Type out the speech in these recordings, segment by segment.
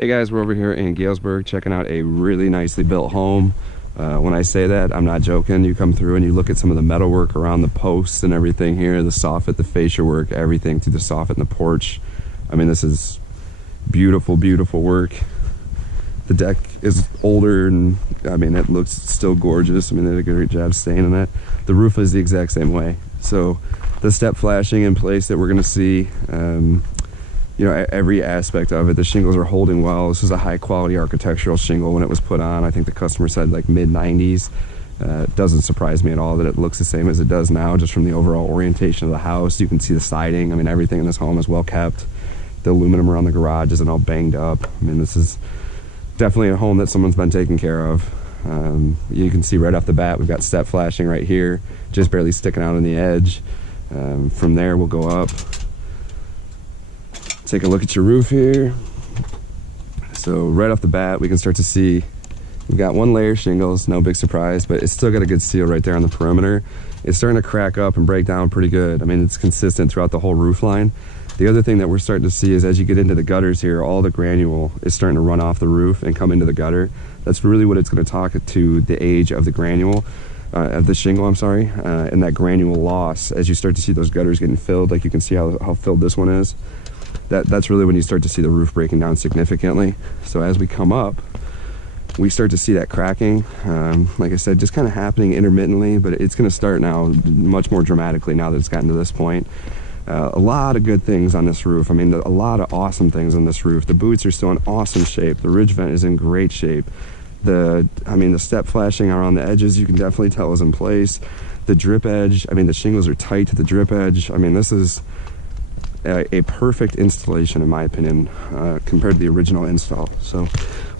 Hey guys, we're over here in Galesburg checking out a really nicely built home. When I say that, I'm not joking. You come through and you look at some of the metalwork around the posts and everything here, the soffit, the fascia work, everything through the soffit and the porch. I mean, this is beautiful, beautiful work. The deck is older and I mean, it looks still gorgeous. I mean, they did a great job staining it. The roof is the exact same way. So the step flashing in place that we're gonna see, you know, every aspect of it. The shingles are holding well. This is a high quality architectural shingle when it was put on. I think the customer said like mid 90s. It doesn't surprise me at all that it looks the same as it does now, just from the overall orientation of the house. You can see the siding. I mean, everything in this home is well kept. The aluminum around the garage isn't all banged up. I mean, this is definitely a home that someone's been taking care of. You can see right off the bat, we've got step flashing right here, just barely sticking out on the edge. From there, we'll go up. Take a look at your roof here. So right off the bat, we can start to see we've got one layer shingles, no big surprise, but it's still got a good seal right there on the perimeter. It's starting to crack up and break down pretty good. I mean, it's consistent throughout the whole roof line. The other thing that we're starting to see is as you get into the gutters here, all the granule is starting to run off the roof and come into the gutter. That's really what it's going to talk to the age of the granule, of the shingle, I'm sorry, and that granule loss. As you start to see those gutters getting filled, like you can see how filled this one is. That's really when you start to see the roof breaking down significantly. So as we come up, we start to see that cracking. Like I said, just kind of happening intermittently, but it's going to start now much more dramatically now that it's gotten to this point. A lot of good things on this roof. I mean, a lot of awesome things on this roof. The boots are still in awesome shape. The ridge vent is in great shape. The step flashing around the edges, you can definitely tell is in place. The drip edge, I mean, the shingles are tight to the drip edge. I mean, this is a perfect installation in my opinion, compared to the original install. So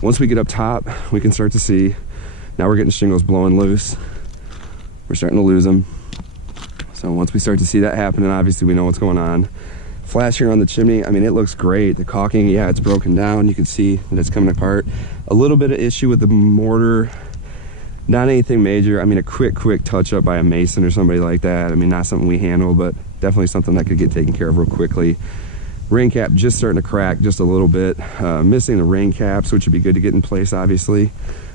once we get up top, we can start to see, now we're getting shingles blowing loose. We're starting to lose them. So once we start to see that happening, obviously we know what's going on. Flashing on the chimney, I mean, it looks great. The caulking, yeah, it's broken down. You can see that it's coming apart. A little bit of issue with the mortar, not anything major. I mean, a quick touch up by a mason or somebody like that. I mean, not something we handle, but definitely something that could get taken care of real quickly. Rain cap just starting to crack just a little bit. Missing the rain caps, which would be good to get in place, obviously.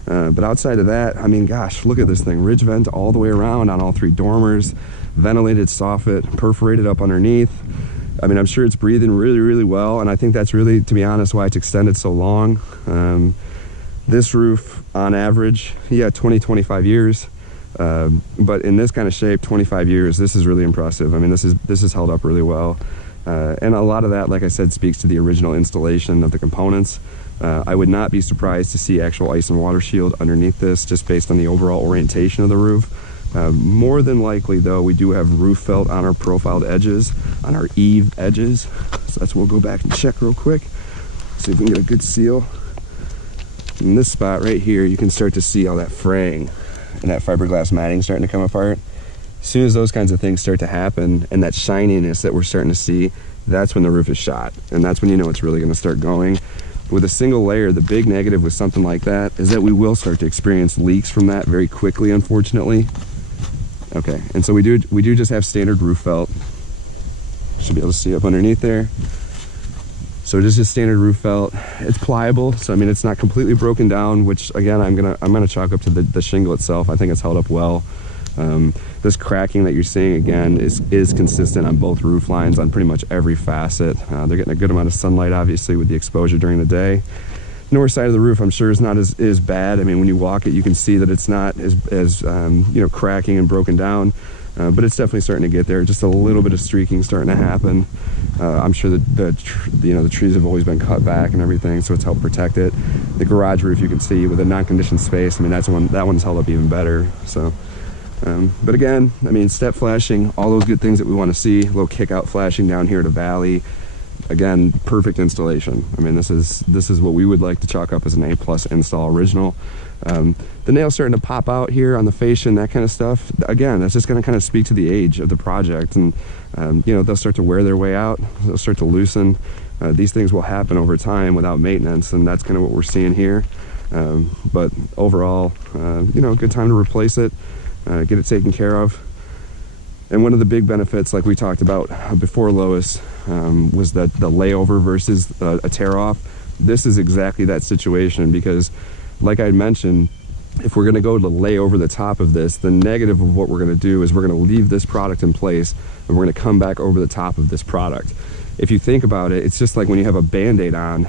But outside of that, I mean, gosh, look at this thing. Ridge vent all the way around on all three dormers. Ventilated soffit, perforated up underneath. I mean, I'm sure it's breathing really, really well. And I think that's really, to be honest, why it's extended so long. This roof, on average, yeah, 20-25 years. But in this kind of shape, 25 years, this is really impressive. I mean, this is held up really well. And a lot of that, like I said, speaks to the original installation of the components. I would not be surprised to see actual ice and water shield underneath this, just based on the overall orientation of the roof. More than likely, though, we do have roof felt on our profiled edges, on our eave edges. So that's what we'll go back and check real quick, see if we can get a good seal. In this spot right here, you can start to see all that fraying and that fiberglass matting starting to come apart. As soon as those kinds of things start to happen and that shininess that we're starting to see, that's when the roof is shot. And that's when you know it's really going to start going. With a single layer, the big negative with something like that is that we will start to experience leaks from that very quickly, unfortunately. Okay, and so we do just have standard roof felt. Should be able to see up underneath there. So it is just standard roof felt. It's pliable, so I mean it's not completely broken down, which again I'm gonna chalk up to the shingle itself. I think it's held up well. This cracking that you're seeing again is consistent on both roof lines on pretty much every facet. They're getting a good amount of sunlight, obviously, with the exposure during the day. North side of the roof, I'm sure, is not as bad. I mean, when you walk it, you can see that it's not as you know, cracking and broken down. But it's definitely starting to get there. Just a little bit of streaking starting to happen. I'm sure that the trees have always been cut back and everything, so it's helped protect it. The garage roof, you can see with a non-conditioned space. I mean, that one's held up even better. So, but again, I mean, step flashing, all those good things that we want to see. A little kick out flashing down here at a valley. Again, perfect installation. I mean, this is what we would like to chalk up as an A+ install original. The nails starting to pop out here on the fascia and that kind of stuff. Again, that's just going to kind of speak to the age of the project, and you know, they'll start to wear their way out. They'll start to loosen. These things will happen over time without maintenance, and that's kind of what we're seeing here. But overall, you know, good time to replace it, get it taken care of. And one of the big benefits, like we talked about before, Lois, was that the layover versus a tear off. this is exactly that situation, because like I mentioned, if we're going to go to lay over the top of this, the negative of what we're going to do is we're going to leave this product in place and we're going to come back over the top of this product. If you think about it, it's just like when you have a Band-Aid on,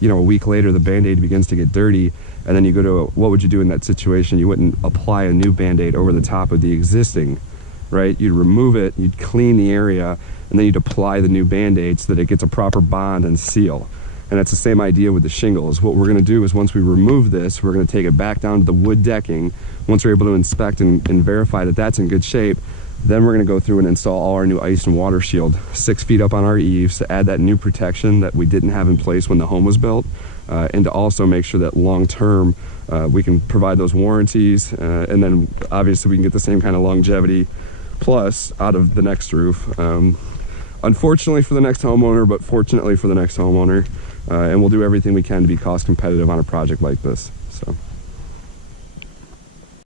you know, a week later the Band-Aid begins to get dirty, and then you go to what would you do in that situation? You wouldn't apply a new Band-Aid over the top of the existing, right? You'd remove it, you'd clean the area, and then you'd apply the new Band-Aid so that it gets a proper bond and seal. And that's the same idea with the shingles. What we're going to do is once we remove this, we're going to take it back down to the wood decking. Once we're able to inspect and verify that that's in good shape, then we're going to go through and install all our new ice and water shield 6 feet up on our eaves to add that new protection that we didn't have in place when the home was built, and to also make sure that long term we can provide those warranties, and then obviously we can get the same kind of longevity plus out of the next roof. Unfortunately for the next homeowner, but fortunately for the next homeowner. And we'll do everything we can to be cost competitive on a project like this.